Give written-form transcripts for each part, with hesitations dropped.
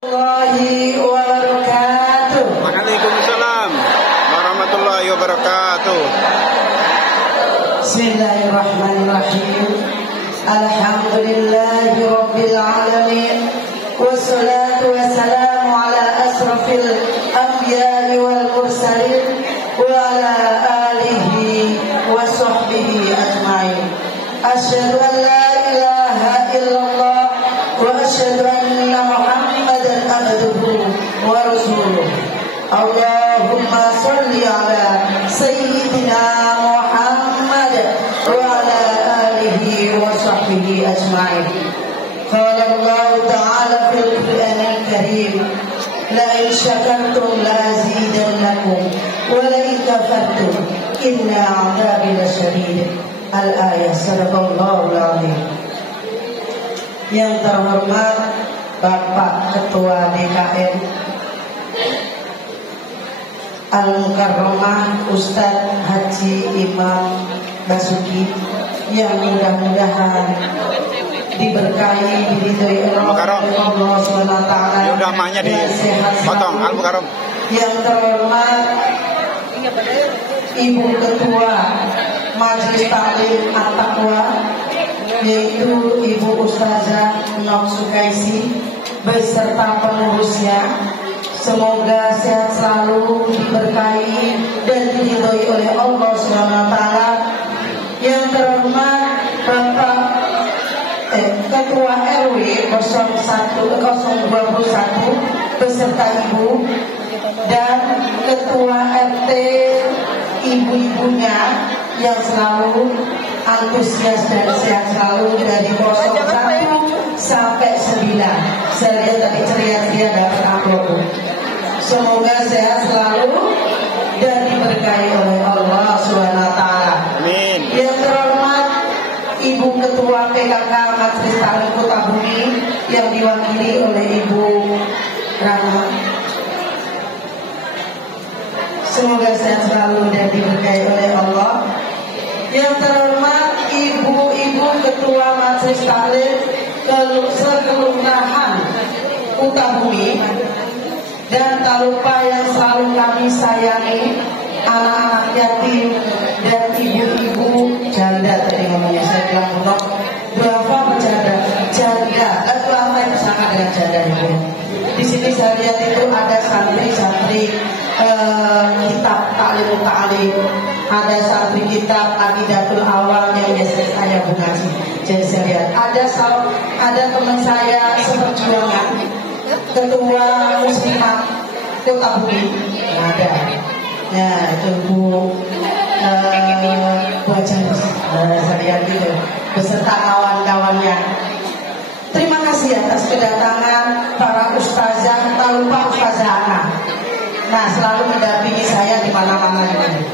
Warahmatullahi wabarakatuh. Waalaikumsalam warahmatullahi wabarakatuh. Bismillahirrahmanirrahim. Alhamdulillahi rabbil alamin. Wassalatu wassalamu ala asrafil anbiya'i wal mursalin wa ala alihi wa sahbihi ajma'in. Asyhadu an la ilaha illallah wa asyhadu anna Muhammadan abduhu wa rasuluh. Allahumma shalli ala sayyidina Muhammad wa ala alihi wa sahbihi ajma'in. Qala Allah ta'ala fil Qur'anil Karim, la in syakartum la azidannakum wa la in kafartum inna 'adzabi lasyadid. Al-ayah. Sadaqallahul azim. Yang terhormat Bapak Ketua DKM Al-Mukarramah Ustadz Haji Imam Basuki, yang mudah-mudahan diberkahi, diridhoi Allah SWT, ya udah mahnya di potong Al-Mukarram. Yang terhormat Ibu Ketua Majelis Taklim At-Taqwa, yaitu Ibu Ustazah Nok Sukaisi beserta pengurusnya. Semoga sehat selalu, diberkahi dan diridhoi oleh Allah SWT. Yang terhormat Bapak Ketua RW 021 beserta Ibu, dan Ketua RT ibu-ibunya yang selalu antusias dan sehat selalu dari 01 sampai 9. Saya lihat tadi ceria-ceria dapat amplop. Semoga sehat selalu dan diberkahi oleh Allah SWT. Amin. Yang terhormat Ibu Ketua PKK Majelis Taklim Kota Bumi yang diwakili oleh Ibu Rana. Semoga sehat selalu dan diberkahi oleh Allah. Yang terhormat Ibu-ibu Ketua Majelis Taklim Kelurahan Kota Bumi, dan tak lupa yang selalu kami sayangi, anak-anak yatim dan ibu-ibu janda. Tadi ngomongnya saya bilang berapa berjanda, janda. Itu apa yang bersama dengan janda itu? Di sini saya lihat itu ada santri-santri kitab Ta'lim Ta'lim, ada santri kitab Aqidatul Awam yang biasa saya mengaji. Jadi saya lihat ada teman saya seperjuangan, Ketua Muslimat Kota Bumi, ada. Nah, itu Bu Janis, saya lihat gitu, beserta kawan-kawannya. Terima kasih atas kedatangan para ustazah, tak lupa Ustazah Ana. Nah, selalu mendampingi saya di mana-mana ini.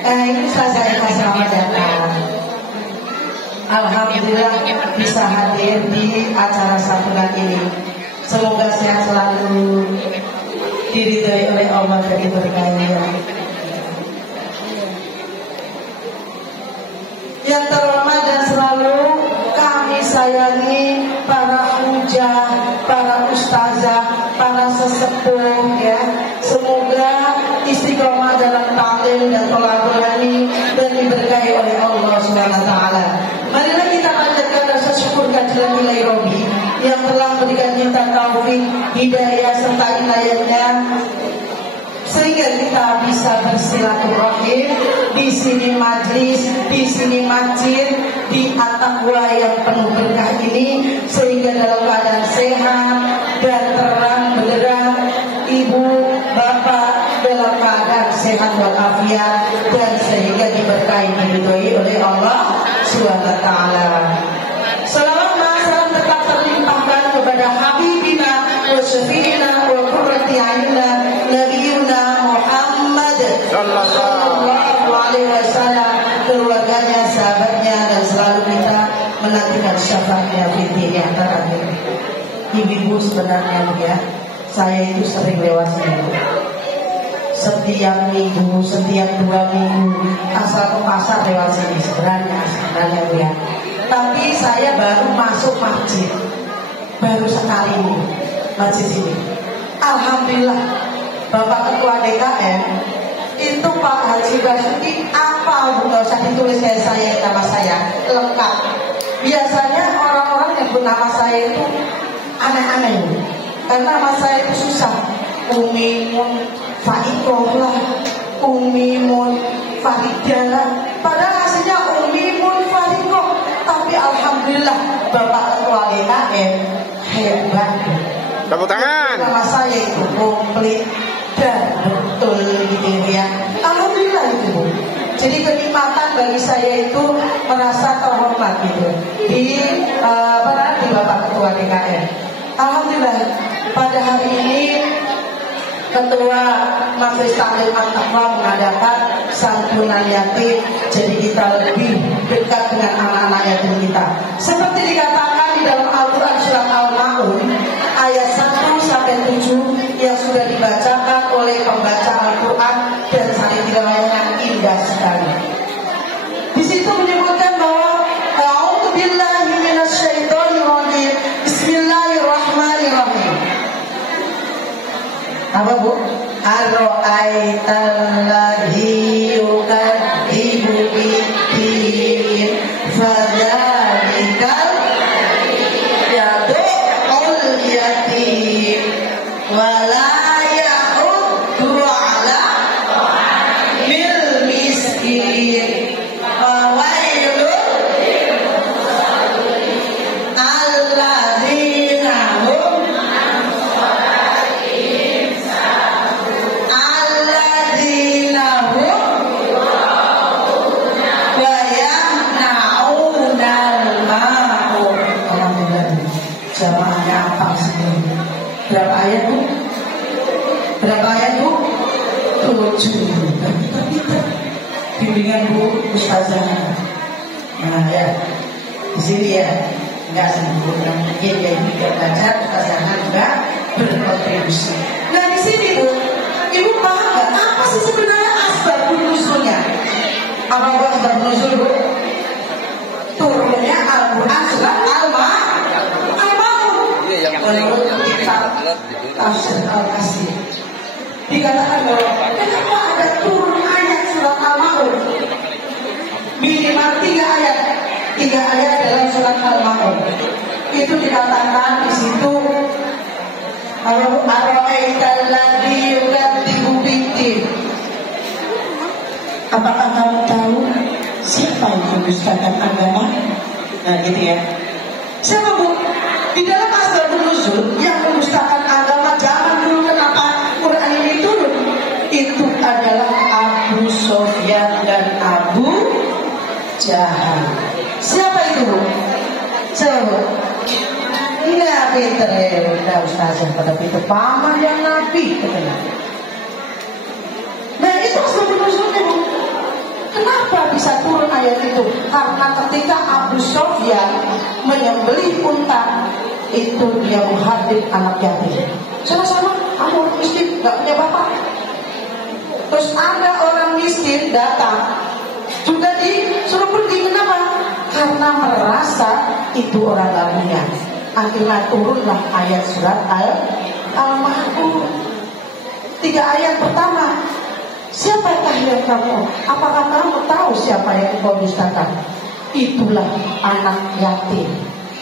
Ini Ustazah Ana, selamat datang. Alhamdulillah bisa hadir di acara sambungan ini. Semoga sehat selalu, diridhoi oleh Allah dan diberkahi. Yang terhormat dan selalu kami sayangi para hujah, para ustazah, para sesepuh, ya. Semoga istiqomah dalam taklim dan kolaborasi dan diberkahi oleh Allah SWT. Marilah kita panjatkan rasa syukur kehadirat Ilahi Robbi yang telah memberikan kita taufik, hidayah serta inayahnya, sehingga kita bisa bersilaturahim di sini majlis, di sini masjid, di At-Taqwa yang penuh berkah ini, sehingga dalam keadaan sehat dan terang benderang, ibu, bapak dalam keadaan sehat walafiat, dan sehingga diberkahi diridhoi oleh Allah SWT. Salawat dan salam tetap terlimpahkan kepada Habibina wa Syafi'ina wa Qurrati A'yunina Nabiyuna Muhammad sallallahu alaihi wasallam, keluarganya, sahabatnya, dan selalu kita menantikan syafaatnya di yang terakhir. Ibu sebenarnya ya, saya itu sering lewat sini. Setiap minggu, setiap 2 minggu, asal ke pasar lewat sini sebenarnya ya. Tapi saya baru masuk masjid baru sekali ini. masjid ini. Alhamdulillah, Bapak Ketua DKM itu Pak Haji Basuki apa nggak usah ditulis kayak saya nama saya lengkap. Biasanya orang-orang yang nyebut nama saya itu aneh-aneh karena nama saya itu susah. Umimun Faikoh lah, Umimun Faridalah, padahal hasilnya Umimun Farikoh. Tapi alhamdulillah Bapak Ketua DKM hebat. Tepuk tangan. Nama saya itu komplit dan betul gitu ya. Alhamdulillah itu Bu. Jadi kenikmatan bagi saya itu merasa terhormat gitu di Bapak Ketua DKM. Alhamdulillah pada hari ini Ketua Majelis Taklim At-Taqwa mengadakan santunan yatim, jadi kita lebih dekat dengan anak-anak yatim kita. Seperti dikatakan di dalam Al-Quran surat Al-Ma'un ayat 1-7 yang sudah dibacakan oleh pembaca Al-Quran dan saling tilawahnya indah sekali. Di situ menyebutkan bahwa A'udzubillahi minasyaitonirrajim. Bismillahirrahmanirrahim. Apa Bu? Ar-ra'aitalladzi yukadzibu bid-din fadzalikal yad'ul yatim wa la ya'uddu 'ala bil miskin wa wailul alladzina hum jamaahnya apa sebenarnya? Berapa ayat Bu? Berapa ayat Bu? 7. Bimbingan Bu Ustazah. Nah ya, di sini ya, enggak sibuk. Mungkin ya ini baca Ustazah juga berkontribusi. Nah di sini Bu, Ibu paham nggak apa sih sebenarnya asbabun nuzulnya? Apa Bu asbabun nuzul Bu? Turunnya Al-Quran surat Al-Ma'un. Menurut kitab Tafsir Al-Qasir dikatakan bahwa kenapa ada turun ayat surat Al-Ma'un minimal 3 ayat dalam surat Al-Ma'un. Itu dikatakan di situ ar-ra'aitalladzi yukadzibu bid-din. Apakah kamu tahu siapa yang mendustakan agama? Nah gitu ya. Siapa Bu? Di dalam asbabun nuzul yang mendustakan agama zaman dulu kenapa Quran ini turun? Itu adalah Abu Sufyan dan Abu Jahal. Siapa itu Bu? Siapa Bu? Nggak pinter ya udah Ustazah pada pinter paman yang Nabi katanya. Nah itu asbabun nuzulnya Bu. Kenapa bisa turun ayat itu? Karena ketika Abu Sufyan menyembelih unta, itu dia menghardik anak yatim. Sama-sama, kamu orang miskin, gak punya bapak. Terus ada orang miskin datang, juga disuruh pergi. Kenapa? Karena merasa itu orang gak punya. Akhirnya turunlah ayat surat Al-Ma'un. 3 ayat pertama. Siapakah yang kamu? Apakah kamu tahu siapa yang kau dustakan? Itulah anak yatim,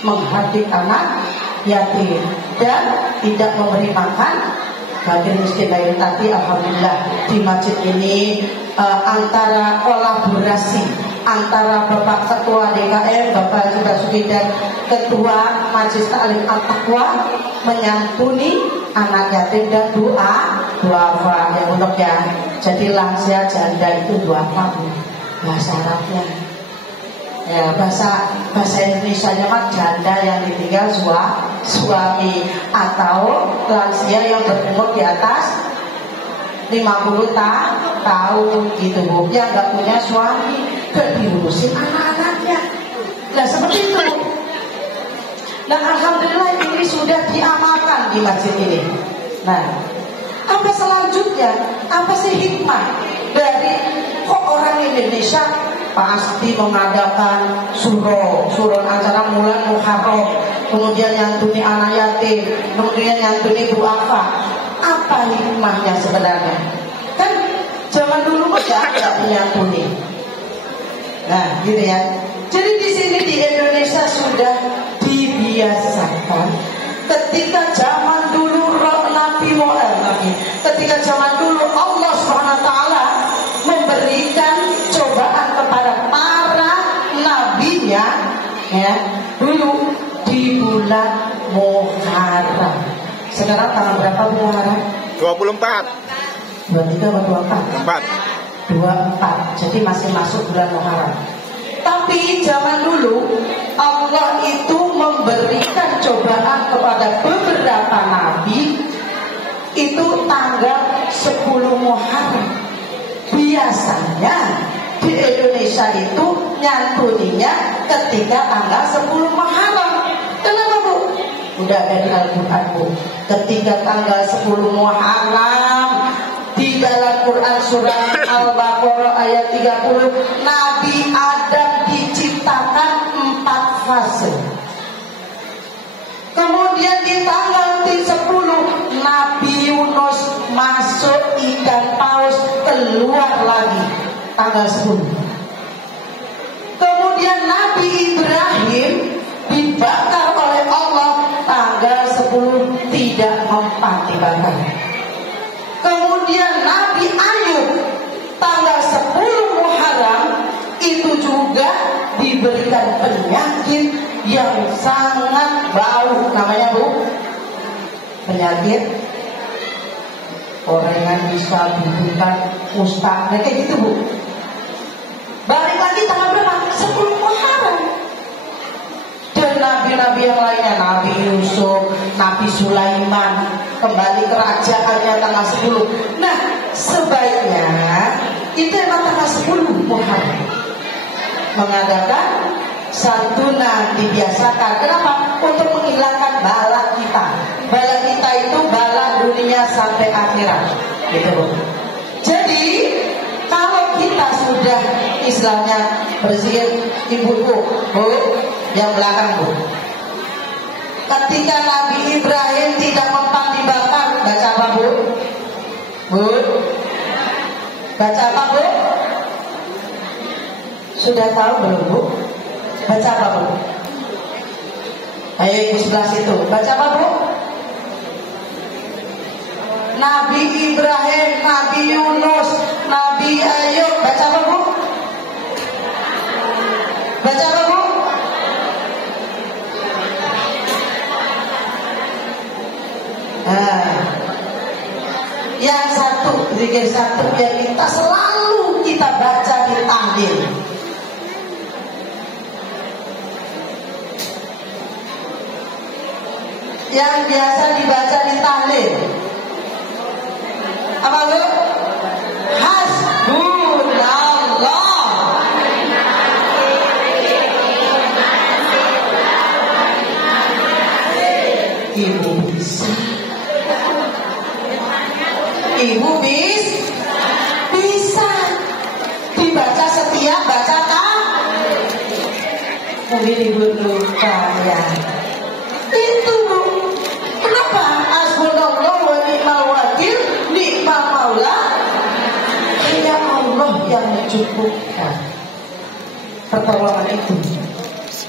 menghardik anak yatim dan tidak memberi makan bagi miskin lain. Tapi alhamdulillah di masjid ini antara kolaborasi antara Bapak Ketua DKM, Bapak Haji Basuki dan Ketua Majelis Taklim At-Taqwa menyantuni anak yatim dan duafa yang untuk ya. Jadi lansia janda itu duafa bahasa Arabnya. Ya bahasa Indonesia-nya kan janda yang ditinggal suami atau lansia yang berumur di atas 50 tahun gitu Bu, yang nggak punya suami, diurusin anak-anaknya. Nah seperti itu. Nah alhamdulillah ini sudah diamalkan di masjid ini. Nah apa selanjutnya? Apa sih hikmah dari kok orang Indonesia pasti mengadakan surah acara bulan Muharram, kemudian nyantuni anak yatim, kemudian nyantuni duafa. Apa hikmahnya sebenarnya? Kan zaman dulu mah ada nyantuni. Nah, gitu ya. Jadi di sini di Indonesia sudah dibiasakan. Ketika zaman dulu ketika zaman dulu Allah SWT memberikan cobaan kepada para nabinya, ya, dulu di bulan Muharram. Sekarang tanggal berapa Muharram? 24. 23 atau 24? 24. Jadi masih masuk bulan Muharram. Tapi zaman dulu Allah itu memberikan cobaan kepada beberapa nabi itu tanggal 10 Muharram. Biasanya di Indonesia itu nyantuninya ketika tanggal 10 Muharram. Kenapa Bu? Udah ada di Al-Quran Bu. Ketika tanggal 10 Muharram di dalam Quran surah Al-Baqarah ayat 30, Nabi Adam diciptakan 4 fase. Kemudian di tanggal 10 Nabi Yunus masuk ikan paus, keluar lagi tanggal 10. Kemudian Nabi Ibrahim dibakar oleh Allah tanggal 10, tidak mempan dibakar. Kemudian Nabi Ayub tanggal 10 Muharram itu juga diberikan penyakit yang sangat bau. Namanya Bu, penyakit orengan bisa bukan kusta, kayak gitu Bu. Balik lagi tanggal berapa? 10 Muharram. Dan nabi-nabi yang lainnya, Nabi Yusuf, Nabi Sulaiman, kembali kerajaannya tanggal 10. Nah, sebaiknya itu emang tanggal 10 Muharram mengadakan santunan, dibiasakan. Kenapa? Untuk menghilangkan bala kita. Bala kita itu bala dunia sampai akhirat, gitu. Jadi kalau kita sudah istilahnya bersihin ibuku, Bu, yang belakang Bu. Ketika Nabi Ibrahim tidak mempan dibakar, baca apa Bu? Bu, baca apa Bu? Sudah tahu belum Bu? Baca apa Bu? Ayo ibu sebelah situ, baca apa Bu? Nabi Ibrahim, Nabi Yunus, Nabi Ayub, baca apa Bu? Baca apa Bu? Nah, yang satu, zikir satu yang kita selalu kita baca di tahlil. Yang biasa dibaca di tahlil. Apa Bu? Hasbunallah. Ibu bisa. Ibu bisa dibaca setiap baca mungkin ibu lupa ya. Itu Bu. Kenapa? Hasbunallah wa ni'mal wakil, ni'mal maula. Hanya Allah yang mencukupkan pertolongan itu.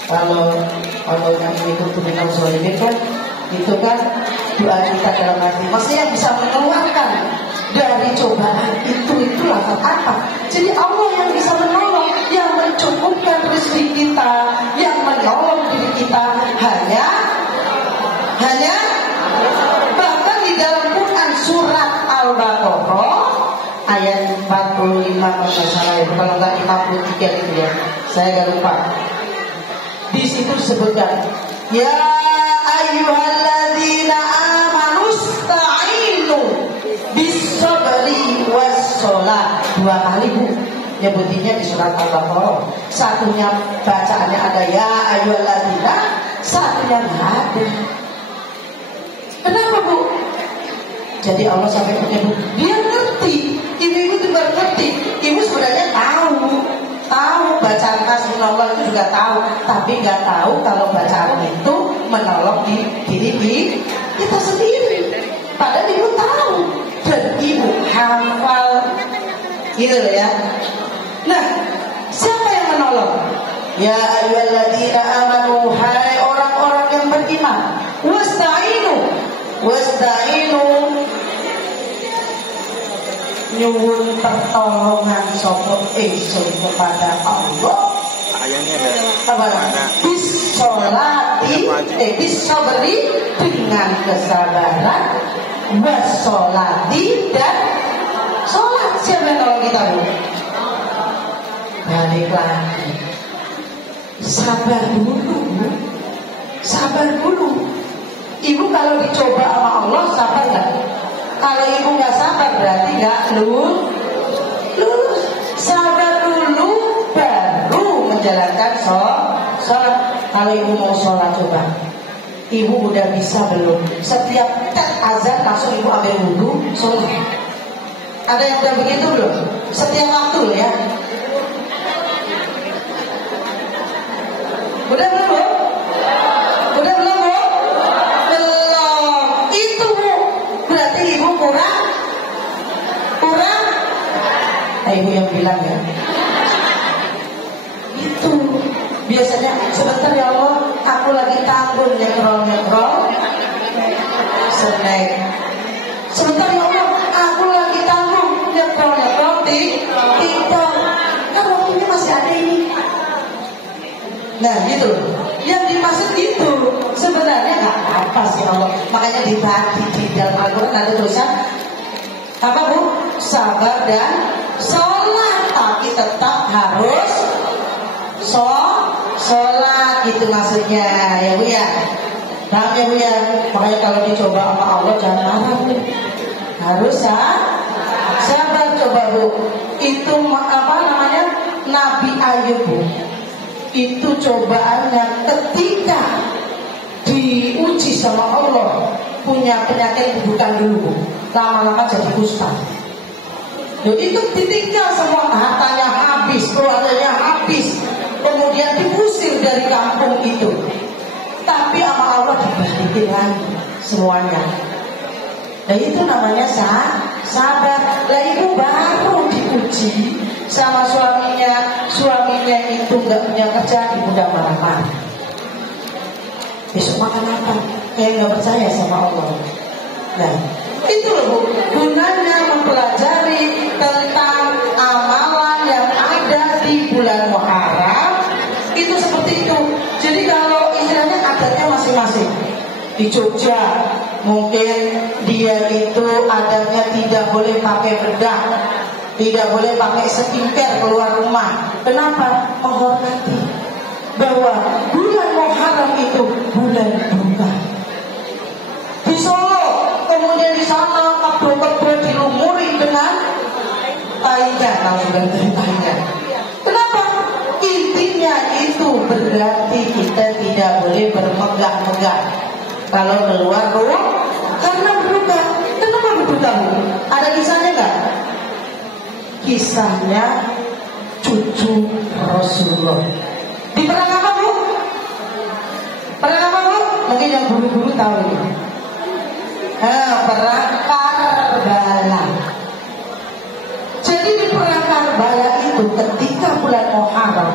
Kalau yang itu minal zalimin kan, itu kan doa kita dalam hati. Maksudnya yang bisa mengeluarkan dari cobaan itu lafaz apa? Jadi Allah yang bisa menolong, yang mencukupkan rezeki kita, yang menolong diri kita hanya bahkan di dalam Quran surat Al-Baqarah ayat 45 kalau nggak 53 gitu ya, saya nggak lupa. Di situ disebutkan, ya ayyuhalladzina amanu ista'inu bis-sabri was-shalah. 2 kali Bu nyebutinya di surat Al-Baqarah. Satunya bacaannya ada ya ayyuhalladzina, satunya nggak ada. Kenapa Bu? Jadi Allah sampai menyebut, dia ngerti. Ibu-ibu itu baru ngerti. Ibu sebenarnya tahu menolong itu juga tahu, tapi nggak tahu kalau bacaan itu menolong diri kita sendiri. Padahal ibu tahu dan ibu hafal, gitu loh ya. Nah, siapa yang menolong? Ya ayyuhalladzina amanu, hai orang-orang yang beriman, wasta'inu nyuwun pertolongan sapa ingsun kepada Allah. Ayahnya ada. Bisolati dengan kesabaran, wasolati dan sholat. Siapa yang nolong kita, Bu? Balik lagi, sabar dulu. Ibu kalau dicoba sama Allah sabar nggak? Kalau ibu nggak sabar berarti nggak lulus. Sabar dulu baru menjalankan sholat. Kalau ibu mau sholat coba, ibu udah bisa belum? Setiap azan langsung ibu ambil wudhu sholat. Ada yang udah begitu belum? Setiap waktu ya. Udah belum? Udah belum, Bu? Belum. Itu, Bu, berarti ibu kurang. Ibu yang bilang ya. Itu biasanya sebentar ya Allah, aku lagi tanggung nyekrol snack. Sebentar ya Allah, aku lagi tanggung nyekrol di TikTok. Kan waktunya masih ada ini. Nah gitu, yang dimaksud itu sebenarnya nggak apa sih Allah. Makanya dibagi di dalam Al-Quran ada tulisan apa, Bu? Sabar dan sholat, tapi tetap harus sholat, gitu maksudnya ya Bu ya. Paham ya Bu ya? Makanya kalau dicoba sama Allah jangan marah, Bu. Harus sabar. Coba Bu, itu apa namanya, Nabi Ayub, Bu. Itu cobaannya ketika diuji sama Allah, punya penyakit bukan dulu, lama-lama jadi kusta. Jadi itu ditinggal semua, hartanya habis, keluarganya habis, kemudian diusir dari kampung itu. Tapi sama Allah dibalikin lagi semuanya. Nah itu namanya sabar. Lah ibu baru diuji sama suaminya itu nggak punya kerjaan, ibu udah marah-marah. Besok makan apa? Kayak nggak percaya sama Allah. Nah itu loh, Bu, gunanya mempelajari tentang amalan yang ada di bulan Muharram. Itu seperti itu. Jadi kalau istilahnya adatnya masing-masing. Di Jogja mungkin dia itu adatnya tidak boleh pakai bedak, tidak boleh pakai skincare keluar rumah. Kenapa? Menghormati bahwa bulan Muharram itu bulan duka. Di Solo kemudian di sana kebun-kebun dilumuri dengan tainya, langsung dari tainya. Kenapa? Intinya itu berarti kita tidak boleh bermegah-megah kalau keluar rumah karena berduka. Kenapa berduka, Bu? Ada kisahnya nggak? Kisahnya cucu Rasulullah. Di perang apa, Bu? Perang apa, Bu? Mungkin yang guru-guru tahu ini. Perang Karbala. Jadi di perang Karbala itu ketika bulan Muharram,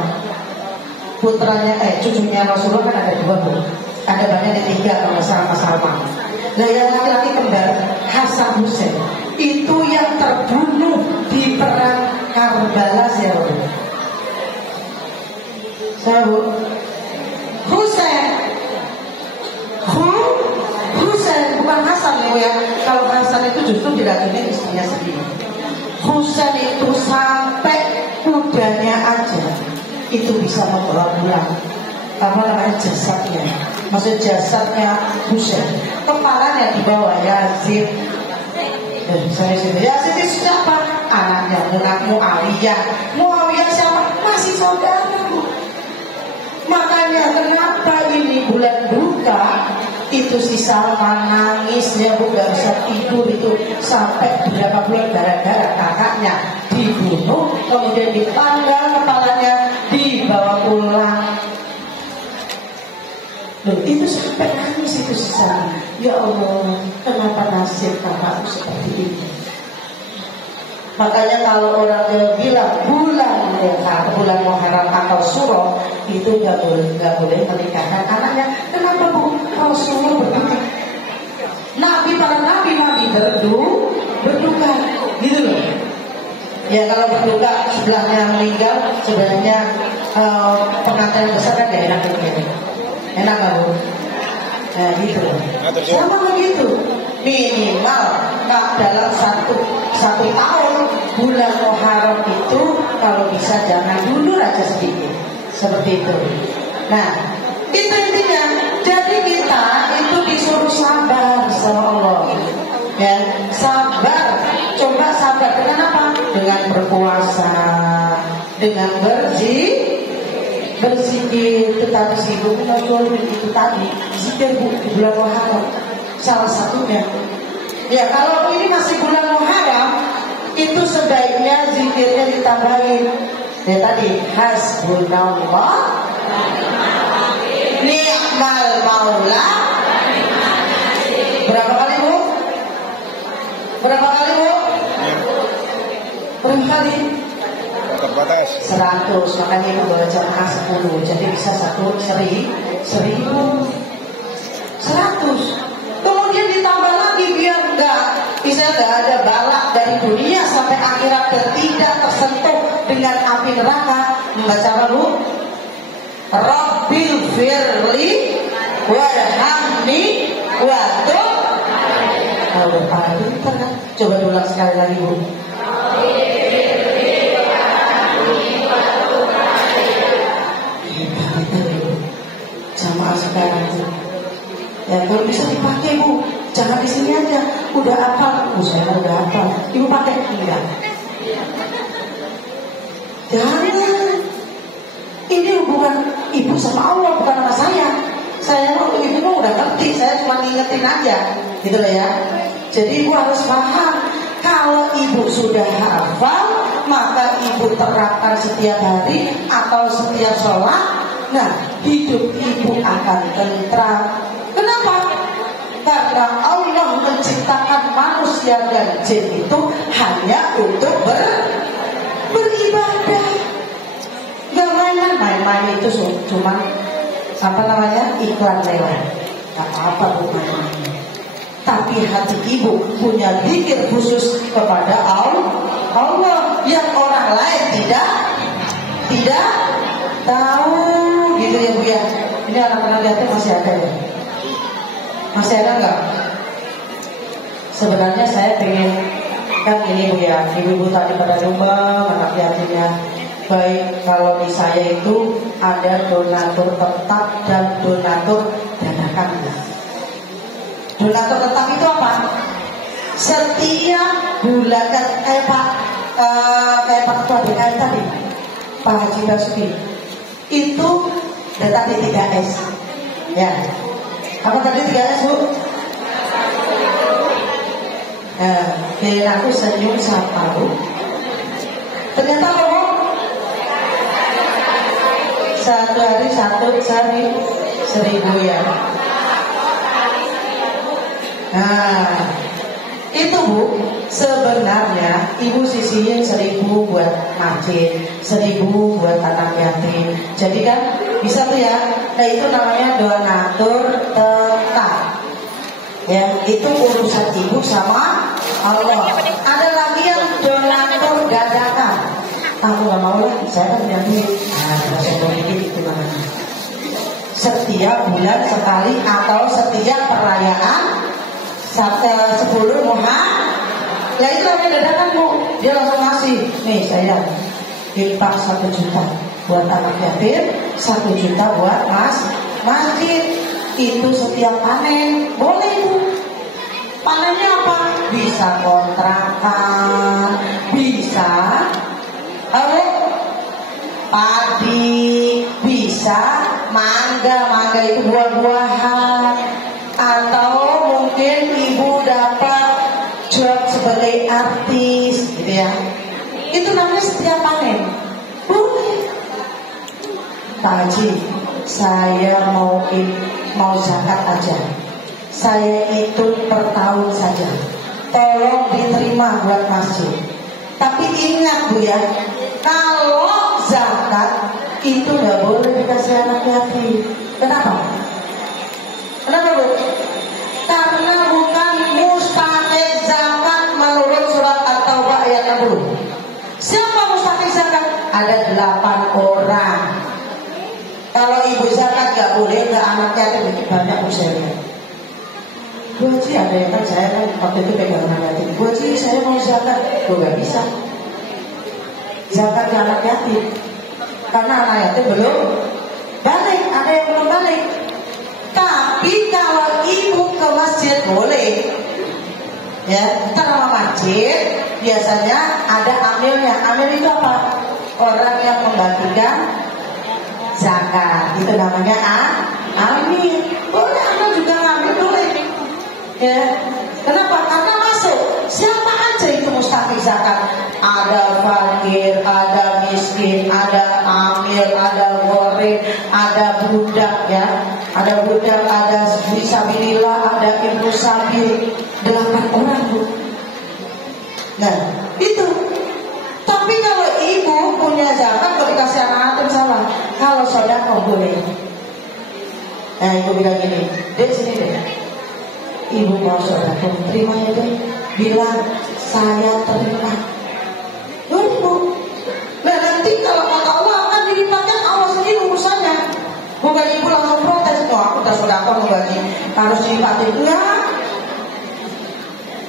putranya cucunya Rasulullah kan ada dua, Bu. Ada banyak tiga kalau sama-sama. Nah yang laki-laki kembar Hasan Hussein itu yang terbunuh di perang Karbala. Siapa? Hussein bukan Hasan ya. Kalau Hasan itu justru diracuni istrinya sendiri. Hussein itu sampai kudanya aja itu bisa membawa pulang. Karena namanya jasadnya, maksud jasadnya Hussein, kepalanya dibawa Yazid. Yazid itu siapa? Anaknya Muawiyah. Muawiyah siapa? Masih saudara. Makanya kenapa ini bulan duka itu si Salman nangisnya, Bu, gak bisa tidur itu sampai berapa bulan gara-gara kakaknya dibunuh, kemudian dipanggang kepalanya, dibawa pulang Loh, itu sampai nangis itu sesama. Ya Allah, kenapa nasib kakakku seperti ini? Makanya kalau orang yang bilang bulan Muharram atau Suro itu nggak boleh menikahkan anaknya. Kenapa Bu? Rasulullah berduka. Para nabi berduka, gitu loh. Ya kalau berduka sebelahnya meninggal, sebenarnya pengantin besar kan gak enak begini. Enak gak Bu? Nah gitu loh. Sama begitu. Minimal dalam satu tahun bulan Muharram itu kalau bisa jangan dulu aja sedikit, seperti itu. Nah itu intinya. Jadi kita itu disuruh sabar sama Allah, ya sabar. Coba sabar dengan apa? Dengan berpuasa, dengan berzikir. Tetapi sibuk itu tadi zikir di bulan Muharram salah satunya. Ya kalau ini masih bulan Muharram, itu sebaiknya zikirnya ditambahin. Ya tadi hasbunallah ni'mal maula. Berapa kali Bu? Berapa kali? Terbatas 100. Makanya itu boleh jamaah 10. Jadi bisa 1.000. 100. Kemudian ditambah lagi biar bisa nggak ada balak dari dunia sampai akhirat dan tidak tersentuh dengan api neraka. Membaca apa Bu? Rabbil firli warhamni waduh. Kalau paling kan coba ulang sekali lagi Bu. Jamaah sekarang itu. Ya kalau bisa dipakai Bu, jangan di sini aja. Udah hafal, saya udah hafal. Ibu pakai enggak? Jangan. Ini hubungan ibu sama Allah, bukan sama saya. Saya mau ibu udah ngerti, saya cuma ngingetin aja, gitu loh ya. Jadi ibu harus paham. Kalau ibu sudah hafal, maka ibu terapkan setiap hari atau setiap sholat. Nah, hidup ibu akan tentram. Kenapa? Karena Allah menciptakan manusia dan jin itu hanya untuk beribadah. Gak main-main itu cuma iklan lewat. Gak apa-apa Bu main-main. Tapi hati ibu punya zikir khusus kepada Allah yang orang lain tidak tahu, gitu ya Bu ya. Ini anak-anak yatim masih ada ya? Masih ada nggak? Sebenarnya saya pengen kan ini Bu ya, ibu-ibu tadi pada nyumbang anak yatimnya. Baik kalau di saya itu ada donatur tetap dan donatur dadakan. Donatur tetap itu apa? Setiap bulan kayak Pak Ketua DKI tadi, Pak Haji Basuki, itu data di 3S. Ya. Apa tadi 3S Bu? Biar aku senyum sapa Bu. Ternyata apa Bu? Satu hari 1.000 ya. Nah, itu Bu, sebenarnya ibu sisihin 1.000 buat masjid, 1.000 buat anak yatim. Jadi kan bisa tuh ya. Nah itu namanya donatur tetap. Ya, itu urusan ibu sama Allah. Ada lagi yang donatur dadakan. Aku gak mau lagi, saya kan punya duit. Nah, saya mau ini itu namanya. Setiap bulan sekali atau setiap perayaan 10 Muharram. Ya itu namanya dadakan Bu. Dia langsung ngasih. Nih saya infak 1 juta buat anak yatim, 1 juta buat masjid. Itu setiap panen boleh Bu. Panennya apa? Bisa kontrakan, bisa padi, bisa mangga itu buah-buahan, atau mungkin ibu dapat job sebagai artis, gitu ya. Itu namanya setiap panen. Boleh. Pak Haji, saya mau mau zakat aja. Saya hitung per tahun saja. Tolong diterima buat masjid. Tapi ingat Bu ya, kalau zakat itu nggak boleh dikasih anak yatim. Kenapa? Kenapa Bu? Karena bukan mustahil zakat menurut surat At-Taubah ayat 60. Siapa mustahil zakat? Ada 8 orang. Kalau ibu zakat nggak boleh, nggak anak yatim, itu banyak usianya. Bu Haji, ada yang kan saya kan waktu itu pegang anak yatim. Bu Haji, saya mau zakat. Bu nggak bisa. Zakat anak yatim. Karena anak yatim belum balik, ada yang belum balik. Tapi kalau ibu ke masjid boleh. Ya, kita nama masjid biasanya ada amilnya. Amil itu apa? Orang yang membagikan zakat. Itu namanya amil. Boleh amil juga ngambil boleh. Ya, kenapa? Karena masuk. Siapa aja itu mustahil zakat. Ada fakir, ada miskin, ada amil, ada gharib, ada budak ya. Ada budak, ada fisabilillah, ada ibnu sabil. 8 orang Bu. Nah, itu. Tapi kalau ibu punya zakat, kalau dikasih anak yatim salah. Kalau sedekah boleh. Nah, ibu bilang gini, Dek sini deh. Ibu mau sedekah, terima ya deh. Bilang saya terima. Ibu. Nah nanti kalau kata Allah akan dilipatkan Allah sendiri urusannya. Bukan ibu langsung protes. Oh aku udah sedekah mau bagi, harus dilipatin.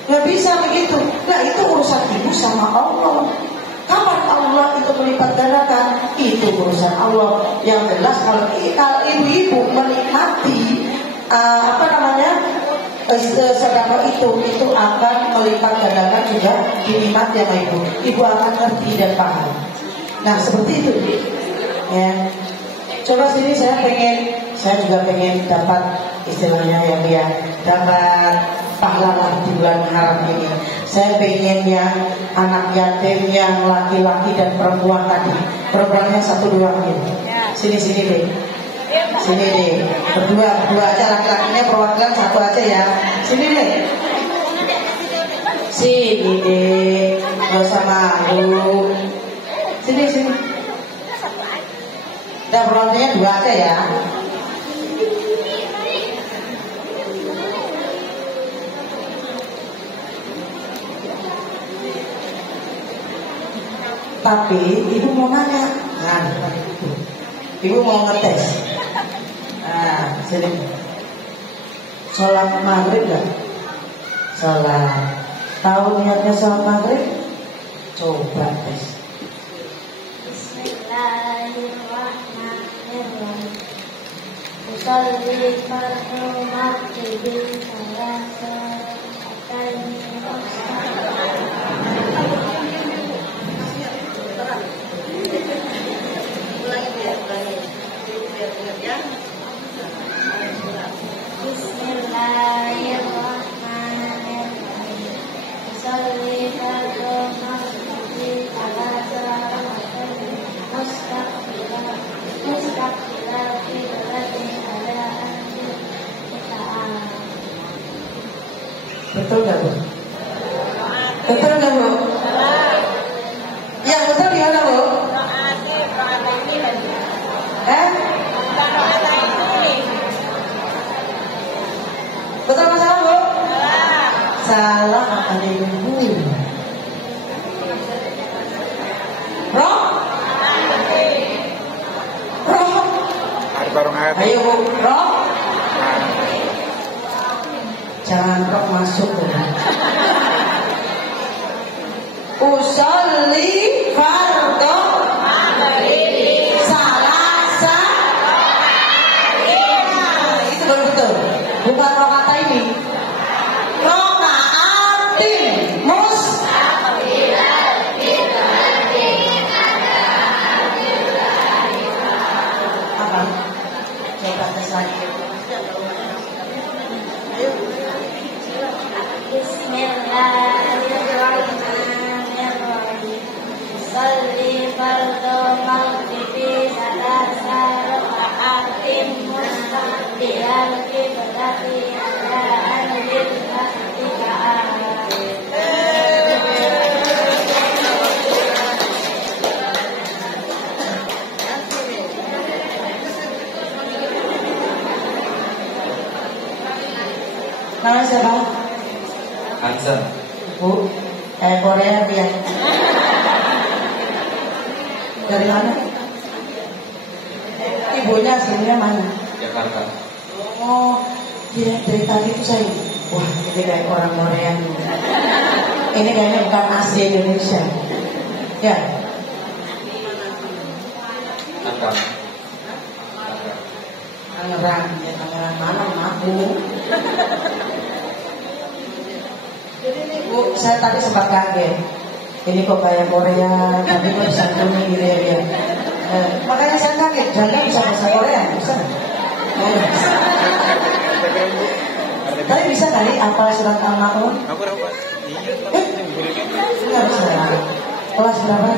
Nggak bisa begitu. Nah itu urusan ibu sama Allah. Kapan Allah itu melipat gandakan? Itu urusan Allah. Yang jelas kalau ibu-ibu menikmati sedekah itu akan melipat gandakan juga dinikmati sama ibu. Ibu akan ngerti dan paham. Nah seperti itu ya. Coba sini saya juga pengen dapat istilahnya ya dapat pahala di bulan haram ini. Saya pengen yang anak yatim yang laki-laki dan perempuan tadi. Perempuannya 1-2 gitu. Sini deh. Sini deh. Berdua aja, laki-lakinya perwakilan 1 aja ya. Sini deh. Sini deh. Gak usah malu. Sini. Dan perwakilannya 2 aja ya. Tapi ibu mau nanya. Nah, ibu mau ngetes. Nah, sini. Sholat maghrib gak? Sholat. Tahu niatnya sholat maghrib? Coba tes. Bismillahirrahmanirrahim. Usolli fardu maghribin salasa ataini Bismillahirrahmanirrahim. Sholli fardu maghribin salasa ataini mustaqbilal qiblatin ala anti ta'ala. Betul gak Bu? Betul gak Bu? Yang betul gimana Bu? Betul masalah Bu? Salah ada ibu. Roh? Ayo Bu, roh? Jangan roh masuk Bu. Usolli fardhu salasa. Itu baru betul. Bukan rokata ini. Rokaatin mustaqbilal qiblatin apa? Coba tes lagi. Ayo. Bismillahirrahmanirrahim. Sholli fardhu maghribi salasa raka'atin mustaqbilal Hansen. Bu, kayak Korea dia. Dari mana? Ibunya aslinya mana? Jakarta. Oh, dari tadi itu saya, wah ini kayak orang Korea. Ini kayaknya bukan asli Indonesia. Ya. Tangerang. Tangerang, ya Tangerang mana mampu. Jadi ini Bu, saya tadi sempat kaget. Ini kok kayak Korea, tapi kok santuni gitu ya dia. Makanya saya kaget, jangan bisa bahasa Korea, bisa. Tapi bisa kali apa surat Al-Maun? Aku dapat. Nggak bisa. Kelas berapa?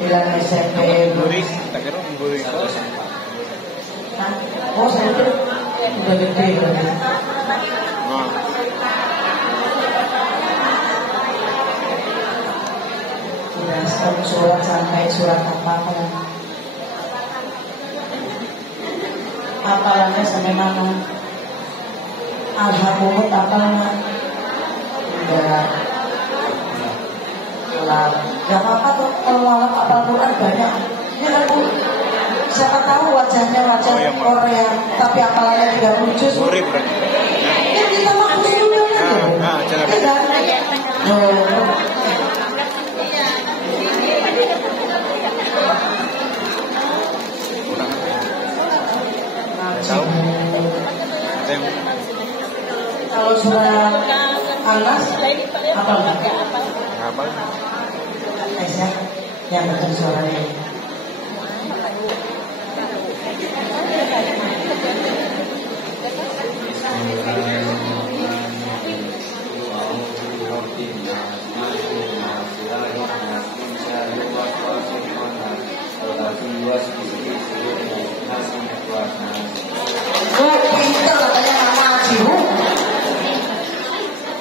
9 SMP. Buris, tak kira buris. Oh saya tuh udah gede berarti. Sudah satu surat sampai surat apa kan? Apalannya sampai mana? Alhamdulillah apalnya? Enggak. Kelar. Gak apa-apa tuh kalau malam apal Quran banyak. Ya kan Bu? Siapa tahu wajahnya wajah Korea, tapi apalannya 30 juz. Buris berarti. Ya kita maksud juga kan? Jangan. Ya kan? Tahu? Ada yang Kalau surat Anas apa enggak? apa? Aisyah yang betul suaranya. Pintar katanya nama Ajihu.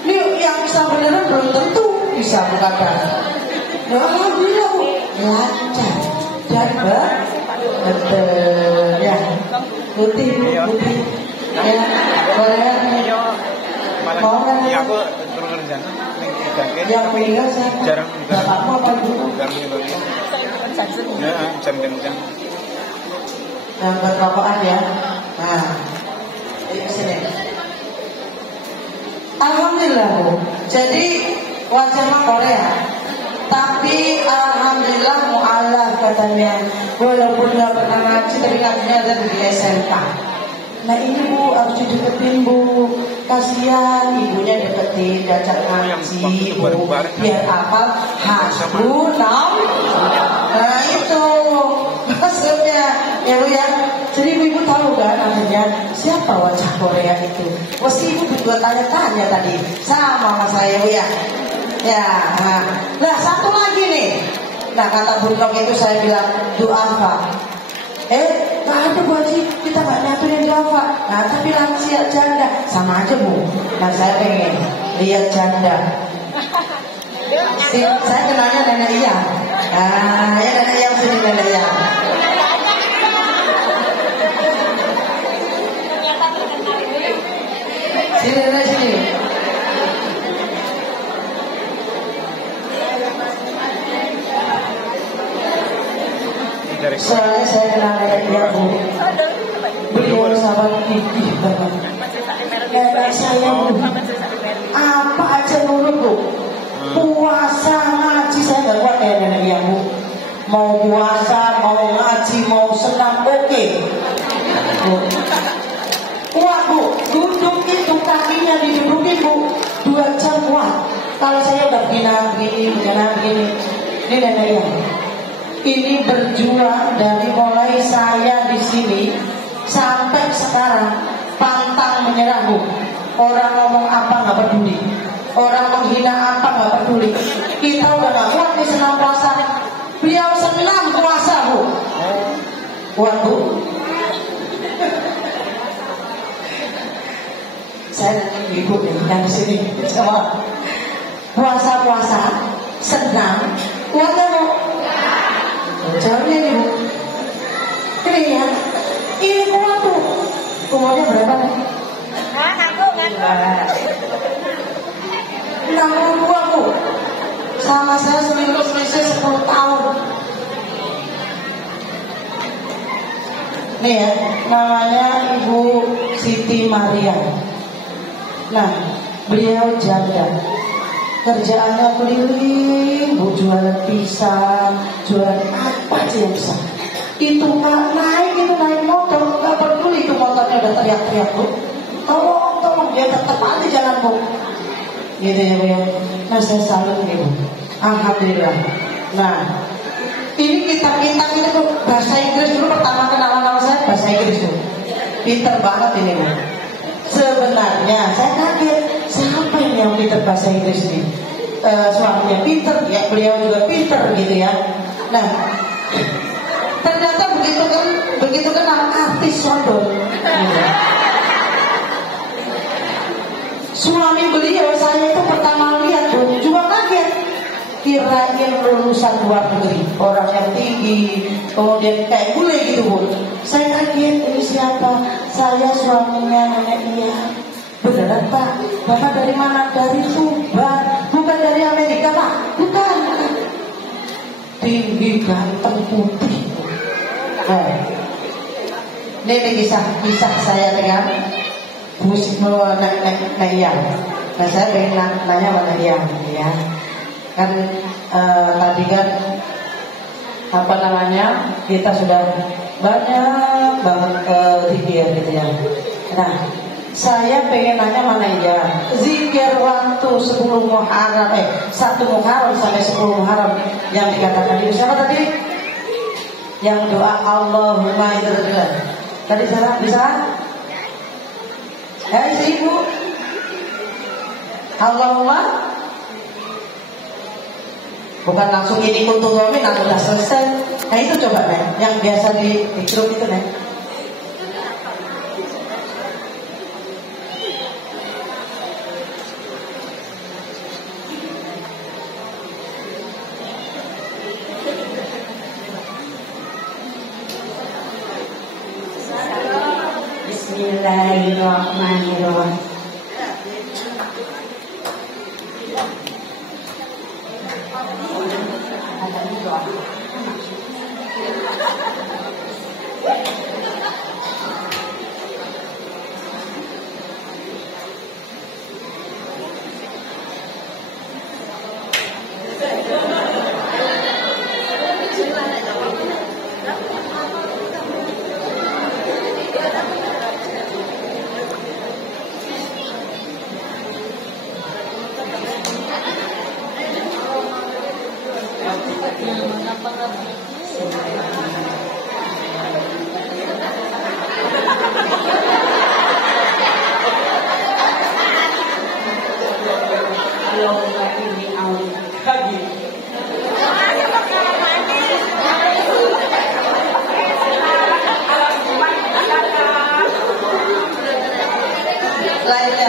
Ini yang bisa beneran belum tentu bisa berkata. Ya alhamdulillah Bu, lancar dan betul ya. Putih ya, boleh. Mau kan? Iya, aku turun rencana. Yang meninggal saya. Jarang. Bapakmu apa Ibu? Jarang dibagi. Ya, jam-jam. Yang berrokokan ya. Nah, ini sini. Alhamdulillah Bu. Jadi wajahnya Korea, tapi alhamdulillah mu'alaf katanya. Walaupun nggak pernah ngaji, tapi ngajinya ada di SMK. Nah ini Bu harus dideketin Bu. Kasihan ibunya deketin, diajak ngaji Bu. Biar apa? Hasbunallah. Nah itu maksudnya ya Bu ya. Jadi ibu tahu kan akhirnya siapa wajah Korea itu. Meski ibu berdua tanya-tanya tadi sama mas saya Bu ya. Ya, nah satu lagi nih. Nah kata Bu Nok itu saya bilang doa apa? Gak ada Bu Haji, kita gak nyatuin doa. Nah tapi lansia janda sama aja Bu. Nah saya pengen lihat janda. Saya kenalnya nenek Iya. Nah ya nenek Iya sini nenek Iya. Sini nenek sini. Soalnya saya kenal nenek Iya Bu. Beliau sahabat gigih banget. Nenek saya Bu, apa aja nurut Bu. Puasa ngaji saya gak kuat kayak nenek Iya Bu. Mau puasa, mau ngaji, mau senam oke. Kuat Bu, duduk itu kakinya didudukin Bu 2 jam kuat. Kalau saya udah begini. Ini nenek Iya. Ini berjuang dari mulai saya di sini sampai sekarang, pantang menyerah Bu. Orang ngomong apa nggak peduli, orang menghina apa nggak peduli. Kita udah nggak kuat nih senam puasa. Beliau senam puasa Bu. Kuat Bu. Saya dan ibu yang di sini sama puasa senam kuat Bu. Jauhnya nih Bu. Ini ya. Ini kuat tuh. Umurnya berapa nih? Ngaku 62 Bu. Sama saya selingkuh selisih 10 tahun. Nih ya, namanya Ibu Siti Maria. Nah, beliau janda. Kerjaannya keliling, Bu, jualan pisang, jualan apa aja yang bisa. Itu naik motor, nggak peduli itu motornya udah teriak-teriak Bu. Tolong, dia tetap aja jalan Bu. Gitu ya Bu ya. Nah saya salut nih Bu. Alhamdulillah. Nah, ini kita tuh bahasa Inggris dulu pertama kenalan sama saya bahasa Inggris Bu. Pinter banget ini Bu. Sebenarnya saya kaget siapa ini yang pinter bahasa Inggris nih? Suaminya pinter, ya beliau juga pinter gitu ya. Nah, ternyata begitu kenal artis Sondor. Suami beliau saya itu pertama lihat Bu, juga kaget. Kirain lulusan luar negeri, orang yang tinggi, kemudian kayak bule gitu Bu. Saya kaget, ini siapa? Saya suaminya nenek dia. Beneran Pak? Bapak dari mana? Dari Subang. Bukan dari Amerika Pak? Bukan. Tinggi, ganteng, putih. Ini kisah saya dengan musik Nek Yang. Nah saya pengen nanya sama Nek Yang ya. Kan tadi kan apa namanya, kita sudah banyak banget zikir gitu ya. Nah saya pengen nanya mana ya, zikir waktu 1 Muharram sampai 10 Muharram yang dikatakan itu siapa tadi? Yang doa Allahumma itu tadi saya bisa? Ya Ibu, Allahumma bukan langsung ini kuntung amin atau udah selesai. Nah itu coba Nek, yang biasa di grup itu Nek. Bismillahirrahmanirrahim.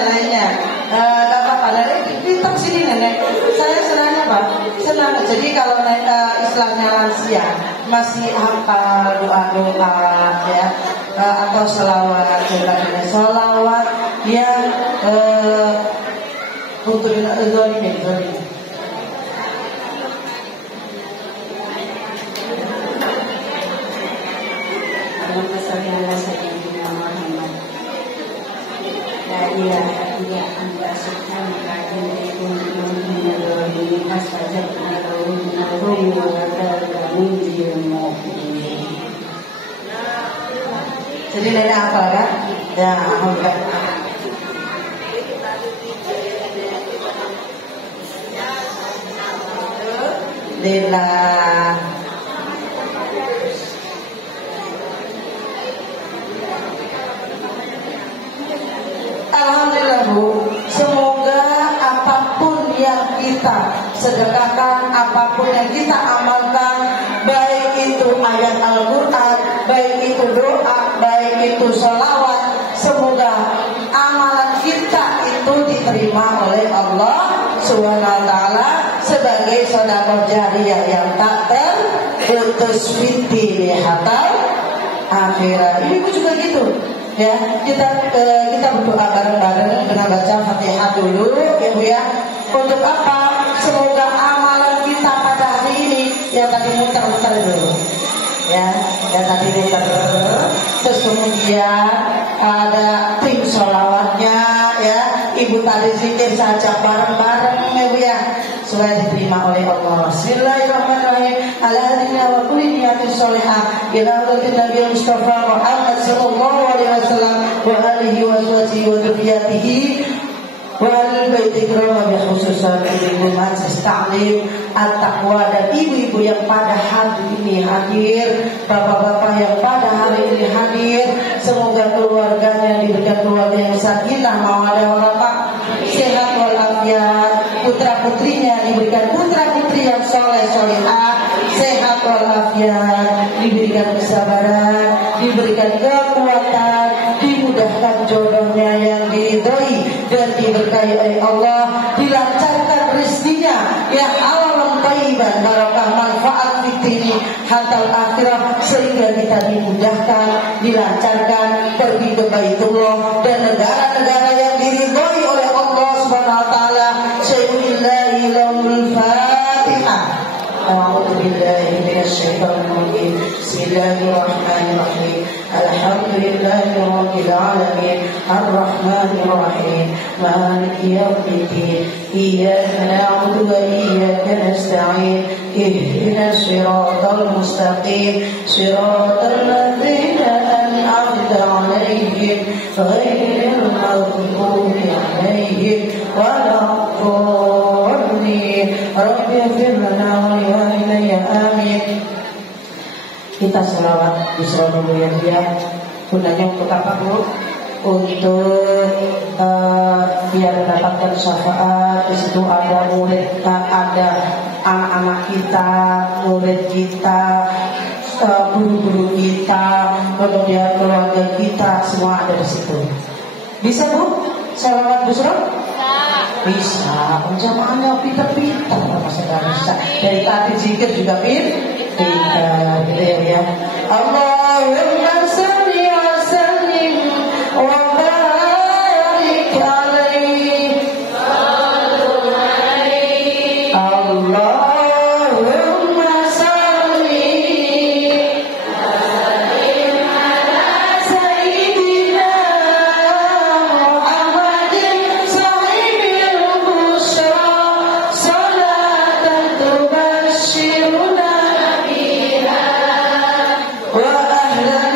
Lainnya gak apa-apa. Pintar sini Nenek. Saya senangnya Pak, senang. Jadi kalau istilahnya lansia masih hafal doa-doa ya, atau selawat yang untuk zolimin. Jadi Nenek apa kan? Ya, alhamdulillah. Alhamdulillah Bu, semoga apapun yang kita sedekahkan, apapun yang kita amalkan, baik itu ayat Al-Quran, baik itu doa, baik itu sholawat, semoga amalan kita itu diterima oleh Allah Subhanahu wa ta'ala sebagai sedekah jariyah yang tak terputus fiti hatta akhirat. Ini juga gitu. Ya, kita berdoa bareng-bareng dengan dulu ya Bu ya. Untuk apa? Semoga amalan kita pada hari ini yang tadi muter-muter dulu. Ya, yang tadi muter. Terus kemudian ada tim sholawatnya ya. Ibu tadi zikir saja bareng-bareng ya Bu ya, supaya diterima oleh Allah. Bismillahirrahmanirrahim. Alhamdulillah wa kulli niyatin sholihah ila hadratin Nabi Mustafa Muhammad sallallahu alaihi wasallam wa alihi wa sahbihi wa dzurriyyatihi wa ahli bait ikram bi khususan ibu majlis taklim at-taqwa dan ibu-ibu yang pada hari ini hadir, bapak-bapak yang pada hari ini hadir. Semoga keluarganya diberikan keluarga yang sakinah mawaddah warahmah, sehat walafiat, putra-putrinya diberikan putra-putri yang soleh solehah, sehat walafiat, diberikan kesabaran, diberikan kekuatan, dimudahkan jodohnya yang diridhoi dan diberkahi oleh Allah, dilancarkan rezekinya yang halal thayyiban, barokah manfaat fitri hatta akhirah, sehingga kita dimudahkan, dilancarkan pergi ke Baitullah dan negara-negara yang diridhoi oleh Allah Subhanahu wa taala. Syaikhul lahul Fatihah. أعوذ بالله من الشيطان الرجيم بسم الله الرحمن الرحيم الحمد لله رب العالمين الرحمن الرحيم مالك يوم الدين إياك نعبد وإياك نستعين اهدنا الصراط المستقيم صراط الذين أنعمت عليهم غير المغضوب عليهم ولا الضالين رب اغفر لنا ولوالدينا آمين. Kita selawat Busra dulu ya dia. Gunanya untuk apa Bu? Untuk biar mendapatkan syafaat. Di situ ada murid, ada anak-anak kita, murid kita, guru-guru kita, kemudian keluarga kita, semua ada di situ. Bisa Bu? Selawat Busra? Bisa, jamaahnya pintar-pintar, masa nggak bisa. Dari tadi zikir juga pintar, ya. Allahumma shalli wa sallim wa barik alaihi. Allahumma shalli wa sallim ala sayyidina Muhammadin sahibil busyra salatan tubashshiruna biha wa ahlan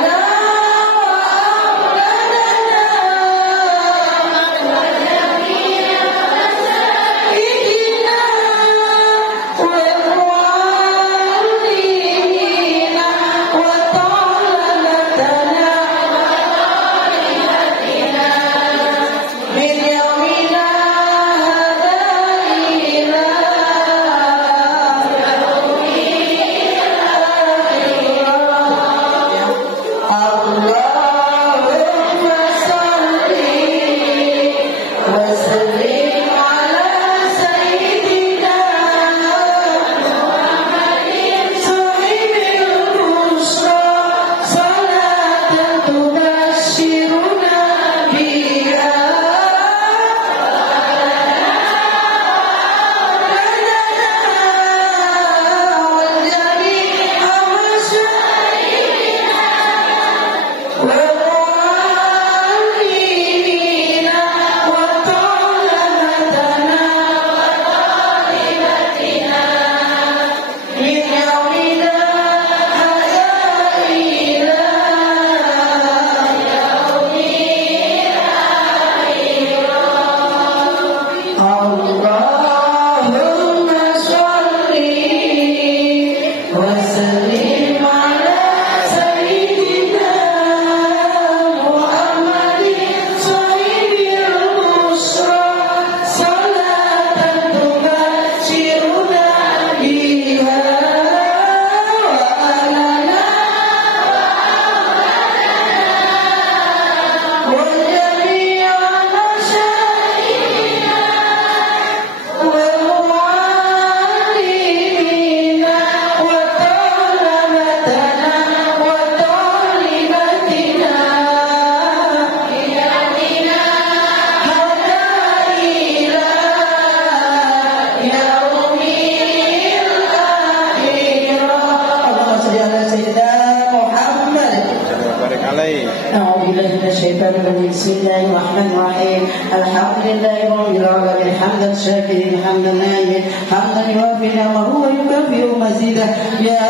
الرحمن الرحيم الحمد لله رب العالمين حمدا شاكرين حمدا نائم حمدا يوافي نعمه ويكافئ مزيده يا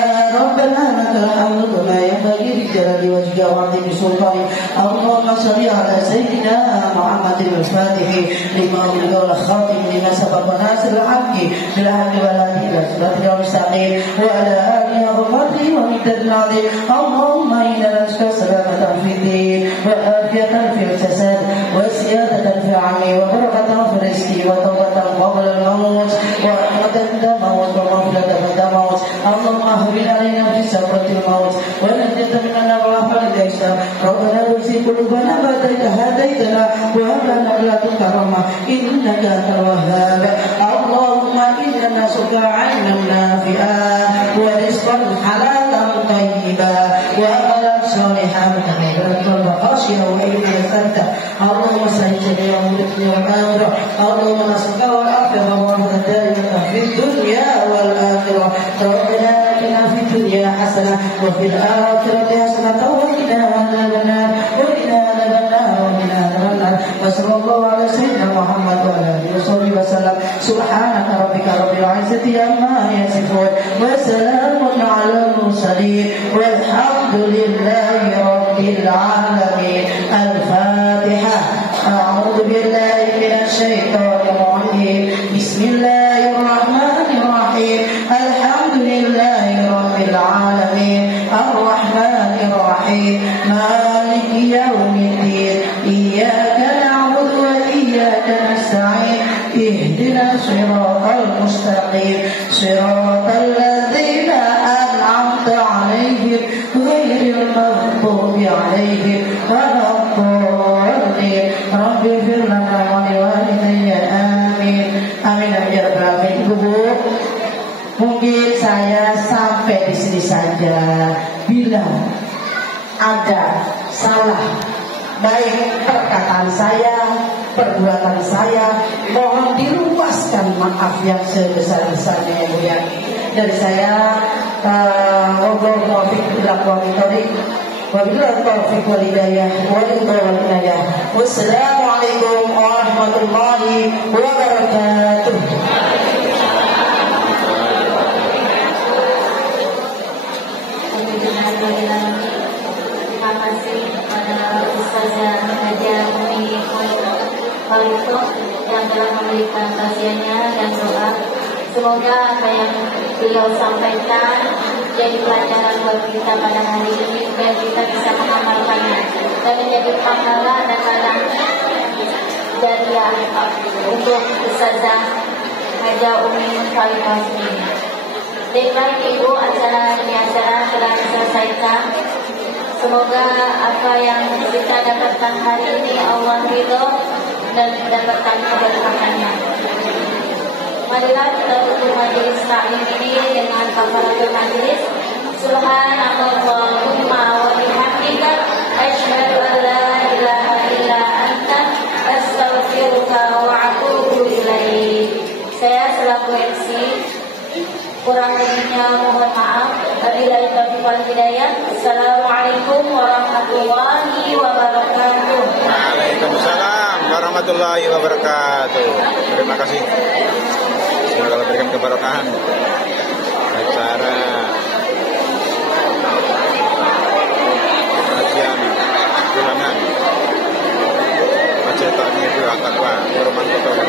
ربنا لك الحمد كما ينبغي لجلال وجهك وعظيم سلطانك اللهم صل على سيدنا محمد الفاتح لما أغلق والخاتم لما سبق ناصر الحق بالحق والهدي إلى صراطك المستقيم وعلى آله وصحبه ومقدار العظيم اللهم إنا نسألك سلامة في الدين وعافية في الجسد وزيادة في العمل وبركة في الرزق وتوبة قبل الموت ورحمة عند الموت ومغفرة عند الموت اللهم أهون علينا في سكرة الموت ونجد من النار ورحمة الإحسان ربنا ارزق قلوبنا بعد إذ هديتنا وهب لنا من لدنك رحمة إنك أنت الوهاب اللهم إنا نسألك علما نافعا ورزقا حلالا طيبا وعملا صالحا متقبلا وخاشعا وإليك يسألك اللهم سهل جميع أمورنا والآخرة اللهم نسألك والعافية والرحمة دائمة في الدنيا والآخرة ربنا آتنا في الدنيا حسنة وفي الآخرة حسنة وقنا عذاب النار وصلى الله على سيدنا محمد وعلى آله وصحبه وسلم سبحانك ربك رب العزة عما يصفون وسلام على المرسلين والحمد لله رب العالمين الفاتحة أعوذ بالله من الشيطان الرجيم بسم الله الرحمن الرحيم الحمد لله رب العالمين الرحمن الرحيم مالك يوم الدين إياك نعبد وإياك نستعين اهدنا الصراط المستقيم صراط الذين أنعمت عليهم غير المغضوب عليهم ولا الضالين رب اغفر لنا ولوالدي آمين آمين ya rabbal alamin. Ibu, mungkin saya sampai di sini saja. Bila ada salah baik perkataan saya, perbuatan saya, mohon diluaskan maaf yang sebesar-besarnya yang mulia. Dari saya, wabillahi taufiq wal hidayah. Wassalamualaikum warahmatullahi wabarakatuh. Terima kasih kepada Ustazah Haja Umi Khalifah yang telah memberikan kajiannya dan doa. Semoga apa yang beliau sampaikan jadi pelajaran buat kita pada hari ini, biar kita bisa mengamalkannya dan menjadi pahala dan ladang jariah untuk Ustazah Haja Umi Khalifah ini. Baiklah Ibu, acara telah diselesaikan. Semoga apa yang kita dapatkan hari ini Allah ridho dan mendapatkan keberkahannya. Marilah kita tutup majelis taklim ini dengan kafaratul majelis. Subhanallahumma wa bihamdika asyhadu an la ilaha illa anta astaghfiruka wa atubu ilaik. Saya selaku MC kurang lebihnya mohon maaf. Wabillahi taufiq wal hidayah. Assalamualaikum warahmatullahi wabarakatuh. Waalaikumsalam warahmatullahi wabarakatuh. Terima kasih. Semoga berikan keberkahan acara kajian bulanan Majelis Taklim Taqwa Warahmatullahi